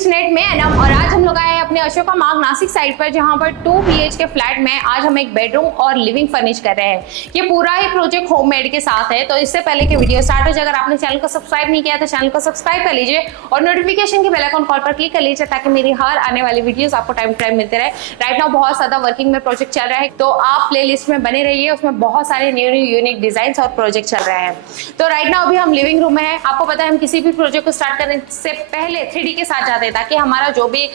Kitchenette में annum और आज हम लोग आए हैं अपने अशोका मार्ग नासिक साइड पर, जहां पर 2 BHK फ्लैट में आज हम एक बेडरूम और लिविंग फर्निश कर रहे हैं। ये पूरा ही प्रोजेक्ट होममेड के साथ है। तो इससे पहले कि वीडियो स्टार्ट हो जाए, अगर आपने चैनल को सब्सक्राइब नहीं किया तो चैनल को सब्सक्राइब कर लीजिए और नोटिफिकेशन के बेल आइकन कॉल पर क्लिक कर लीजिए ताकि मेरी हर आने वाली वीडियोस आपको टाइम टू टाइम मिलते रहे। राइट नाउ बहुत ज्यादा वर्किंग में प्रोजेक्ट चल रहा है, तो आप प्ले लिस्ट में बने रहिए, उसमें बहुत सारे न्यू यूनिक डिजाइन और प्रोजेक्ट चल रहे हैं। तो राइट नाउ अभी हम लिविंग रूम में है। आपको पता है हम किसी भी प्रोजेक्ट को स्टार्ट करने से पहले 3D के साथ जाते हैं ताकि हमारा जो भी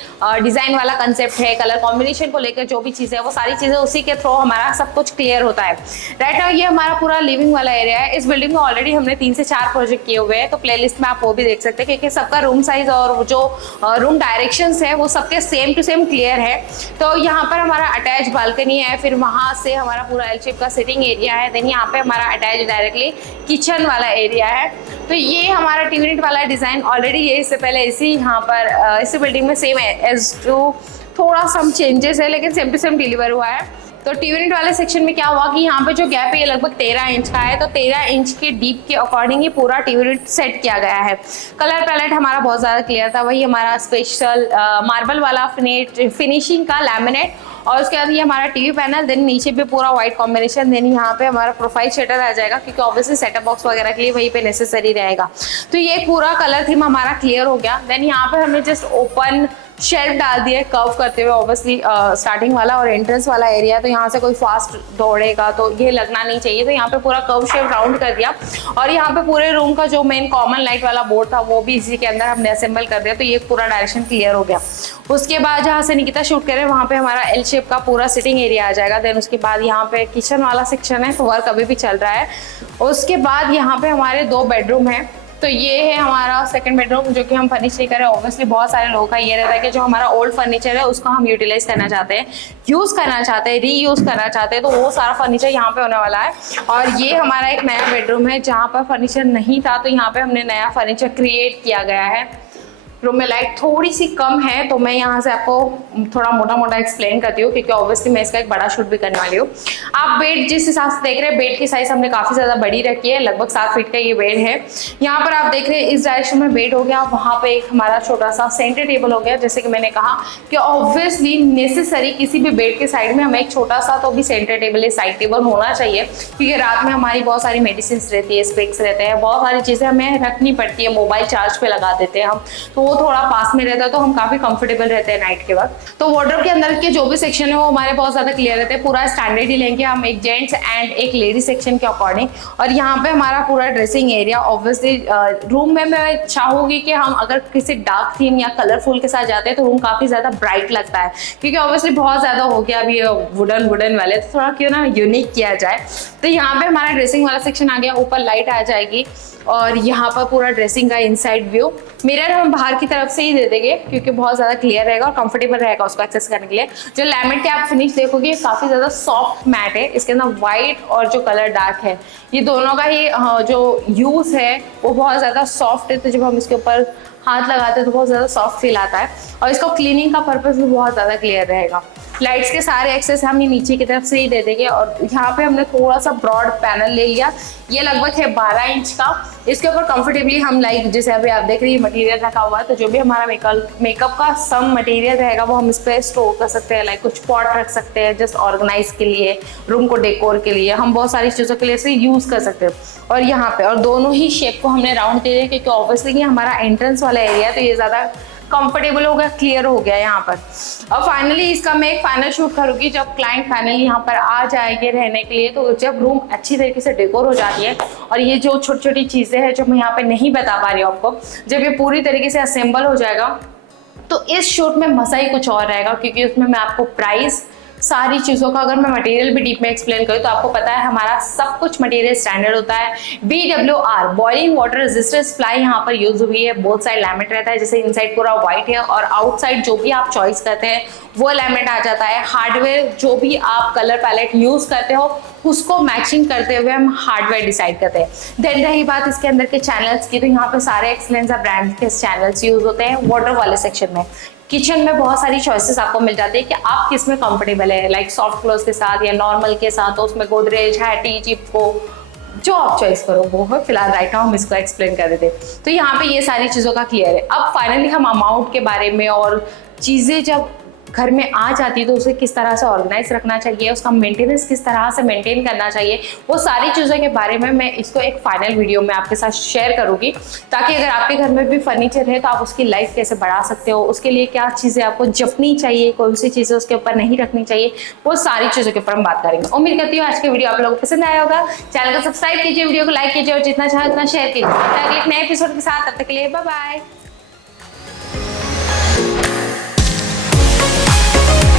डिजाइन वाला कंसेप्ट है, कलर कॉम्बिनेशन को लेकर जो भी चीजें है, वो सारी चीजें उसी के थ्रू हमारा सब कुछ क्लियर होता है। राइट नाउ ये हमारा पूरा लिविंग वाला एरिया है। इस बिल्डिंग में ऑलरेडी हमने 3 से 4 प्रोजेक्ट किए हुए हैं, तो प्लेलिस्ट में आप वो भी देख सकते हैं क्योंकि सबका रूम साइज और जो रूम डायरेक्शंस है वो सबके सेम टू सेम क्लियर है। तो यहाँ पर हमारा अटैच बालकनी है, फिर वहां से हमारा पूरा एल शेप का सिटिंग एरिया है, देन यहाँ पे हमारा अटैच डायरेक्टली किचन वाला एरिया है। तो ये हमारा यूनिट वाला डिजाइन ऑलरेडी ये इससे पहले इसी यहाँ पर इसी बिल्डिंग में सेम है एज टू, थोड़ा सम चेंजेस है लेकिन सेम टू सेम डिलीवर हुआ है। तो यूनिट वाले सेक्शन में क्या हुआ कि यहाँ पे जो गैप है ये लगभग 13 इंच का है, तो 13 इंच के डीप के अकॉर्डिंग ही पूरा यूनिट सेट किया गया है। कलर पैलेट हमारा बहुत ज़्यादा क्लियर था, वही हमारा स्पेशल मार्बल वाला फिनिशिंग का लैमिनेट, और उसके बाद ये हमारा टीवी पैनल, देन नीचे पे पूरा व्हाइट कॉम्बिनेशन, देन यहाँ पे हमारा प्रोफाइल शटर आ जाएगा क्योंकि ऑब्वियसली सेटअप बॉक्स वगैरह के लिए वहीं पे नेसेसरी रहेगा। तो ये पूरा कलर थीम हमारा क्लियर हो गया। देन यहाँ पे हमने जस्ट ओपन शेल्फ डाल दिया कर्व करते हुए, ऑब्वियसली स्टार्टिंग वाला और एंट्रेंस वाला एरिया, तो यहाँ से कोई फास्ट दौड़ेगा तो ये लगना नहीं चाहिए, तो यहाँ पे पूरा कर्व शेप राउंड कर दिया। और यहाँ पे पूरे रूम का जो मेन कॉमन लाइट वाला बोर्ड था वो भी इसी के अंदर हमने असेंबल कर दिया, तो ये पूरा डायरेक्शन क्लियर हो गया। उसके बाद जहाँ से निकिता शूट करे वहाँ पे हमारा एल शेप का पूरा सिटिंग एरिया आ जाएगा। देन उसके बाद यहाँ पे किचन वाला सेक्शन है, तो वर्क अभी भी चल रहा है। उसके बाद यहाँ पे हमारे 2 बेडरूम है, तो ये है हमारा सेकंड बेडरूम जो कि हम फर्निश नहीं कर रहे हैं। ऑब्वियसली बहुत सारे लोगों का ये रहता है कि जो हमारा ओल्ड फर्नीचर है उसको हम यूटिलाइज करना चाहते हैं, यूज करना चाहते हैं, रीयूज करना चाहते हैं, तो वो सारा फर्नीचर यहाँ पे होने वाला है। और ये हमारा एक नया बेडरूम है जहाँ पर फर्नीचर नहीं था, तो यहाँ पे हमने नया फर्नीचर क्रिएट किया गया है। रूम में लाइट थोड़ी सी कम है, तो मैं यहाँ से आपको थोड़ा मोटा मोटा एक्सप्लेन करती हूँ क्योंकि ऑब्वियसली मैं इसका एक बड़ा शूट भी करने वाली हूँ। आप बेड जिस हिसाब से देख रहे हैं, बेड की साइज हमने काफी ज्यादा बड़ी रखी है, लगभग 7 फीट का ये बेड है। यहाँ पर आप देख रहे हैं इस डायरेक्शन में बेड हो गया, वहाँ पे एक हमारा छोटा सा सेंटर टेबल हो गया। जैसे कि मैंने कहा कि ऑब्वियसली नेसेसरी किसी भी बेड के साइड में हमें एक छोटा सा तो भी सेंटर टेबल या साइड टेबल होना चाहिए, क्योंकि रात में हमारी बहुत सारी मेडिसिन रहती है, स्पेक्स रहते हैं, बहुत सारी चीजें हमें रखनी पड़ती है, मोबाइल चार्ज पे लगा देते हैं हम, तो वो थोड़ा पास में रहता है तो हम काफी कंफर्टेबल रहते हैं नाइट के वक्त। तो वार्डरोब के अंदर के जो भी सेक्शन है वो हमारे बहुत ज्यादा क्लियर रहते हैं, पूरा स्टैंडर्ड ही लेंगे हम, एक जेंट्स एंड एक लेडी सेक्शन के अकॉर्डिंग। और यहाँ पे हमारा पूरा ड्रेसिंग एरिया, ऑब्वियसली रूम में मैं चाहूंगी कि हम अगर किसी डार्क थीम या कलरफुल के साथ जाते हैं तो रूम काफी ज्यादा ब्राइट लगता है, क्योंकि ऑब्वियसली बहुत ज्यादा हो गया अभी वुडन वाले, तो थोड़ा क्यों ना यूनिक किया जाए। तो यहाँ पे हमारा ड्रेसिंग वाला सेक्शन आ गया, ऊपर लाइट आ जाएगी और यहाँ पर पूरा ड्रेसिंग का इनसाइड व्यू। मिरर हम बाहर की तरफ से ही दे देंगे क्योंकि बहुत ज्यादा क्लियर रहेगा और कंफर्टेबल रहेगा उसको एक्सेस करने के लिए। जो लैमिनेट के आप फिनिश देखोगे काफी ज्यादा सॉफ्ट मैट है, इसके अंदर व्हाइट और जो कलर डार्क है ये दोनों का ही जो यूज है वो बहुत ज्यादा सॉफ्ट है, तो जब हम इसके ऊपर हाथ लगाते हैं तो बहुत ज्यादा सॉफ्ट फील आता है और इसका क्लीनिंग का पर्पस भी बहुत ज्यादा क्लियर रहेगा। लाइट्स के सारे एक्सेस हम ये नीचे की तरफ से ही दे देंगे। और यहाँ पे हमने थोड़ा सा ब्रॉड पैनल ले लिया, ये लगभग है 12 इंच का। इसके ऊपर कंफर्टेबली हम लाइक जैसे अभी आप देख रही है मटेरियल रखा हुआ है, तो जो भी हमारा मेकअप का सम मटेरियल रहेगा वो हम इस पर स्टोर कर सकते हैं, लाइक कुछ पॉट रख सकते हैं जस्ट ऑर्गेनाइज के लिए, रूम को डेकोर के लिए, हम बहुत सारी चीज़ों के लिए इसे यूज कर सकते हैं। और यहाँ पे और दोनों ही शेप को हमने राउंड दे दिया क्योंकि ऑब्वियसली हमारा एंट्रेंस वाला एरिया है, तो ये ज़्यादा कंफर्टेबल हो गया, क्लियर हो गया यहाँ पर। और फाइनली इसका मैं एक फाइनल शूट करूंगी जब क्लाइंट फाइनली यहाँ पर आ जाएंगे रहने के लिए, तो जब रूम अच्छी तरीके से डेकोर हो जाती है और ये जो छोटी छोटी चीजें हैं जो मैं यहाँ पे नहीं बता पा रही हूँ आपको, जब ये पूरी तरीके से असेंबल हो जाएगा तो इस शूट में मजा ही कुछ और रहेगा, क्योंकि उसमें मैं आपको प्राइस सारी चीज़ों का, अगर मैं मटेरियल भी डीप में एक्सप्लेन करूँ तो आपको पता है हमारा सब कुछ मटेरियल स्टैंडर्ड होता है। BWR boiling water resistance ply यहाँ पर यूज हुई है, बोथ साइड लैमिनेट रहता है, जैसे इनसाइड पूरा व्हाइट है और आउटसाइड जो भी आप चॉइस करते हैं वो लैमिनेट आ जाता है। हार्डवेयर जो भी आप कलर पैलेट यूज करते हो उसको मैचिंग करते हुए हम हार्डवेयर डिसाइड करते हैं। देन रही बात इसके अंदर के चैनल्स की, तो यहाँ पे सारे एक्सीलेंस ब्रांड के चैनल्स यूज होते हैं वाटर वाले सेक्शन में। किचन में बहुत सारी चॉइसेस आपको मिल जाती है कि आप किस में कंफर्टेबल है, लाइक सॉफ्ट क्लोज के साथ या नॉर्मल के साथ, तो उसमें गोदरेज, हैटी, चिपको, जो आप चॉइस करो वो है। फिलहाल राइट नाउ हम इसको एक्सप्लेन कर रहे थे। तो यहाँ पे ये सारी चीज़ों का क्लियर है। अब फाइनली हम अमाउंट के बारे में और चीज़ें जब घर में आ जाती है तो उसे किस तरह से ऑर्गेनाइज रखना चाहिए, उसका मेंटेनेंस किस तरह से मेंटेन करना चाहिए, वो सारी चीज़ों के बारे में मैं इसको एक फाइनल वीडियो में आपके साथ शेयर करूंगी, ताकि अगर आपके घर में भी फर्नीचर है तो आप उसकी लाइफ कैसे बढ़ा सकते हो, उसके लिए क्या चीज़ें आपको जपनी चाहिए, कौन सी चीज़ें उसके ऊपर नहीं रखनी चाहिए, वो सारी चीज़ों के ऊपर हम बात करेंगे। उम्मीद करती हूँ आज की वीडियो आप लोगों को पसंद आया होगा। चैनल को सब्सक्राइब कीजिए, वीडियो को लाइक कीजिए और जितना चाहे उतना शेयर कीजिए। अगले नए एपिसोड के साथ, तब तक के लिए बाय बाय।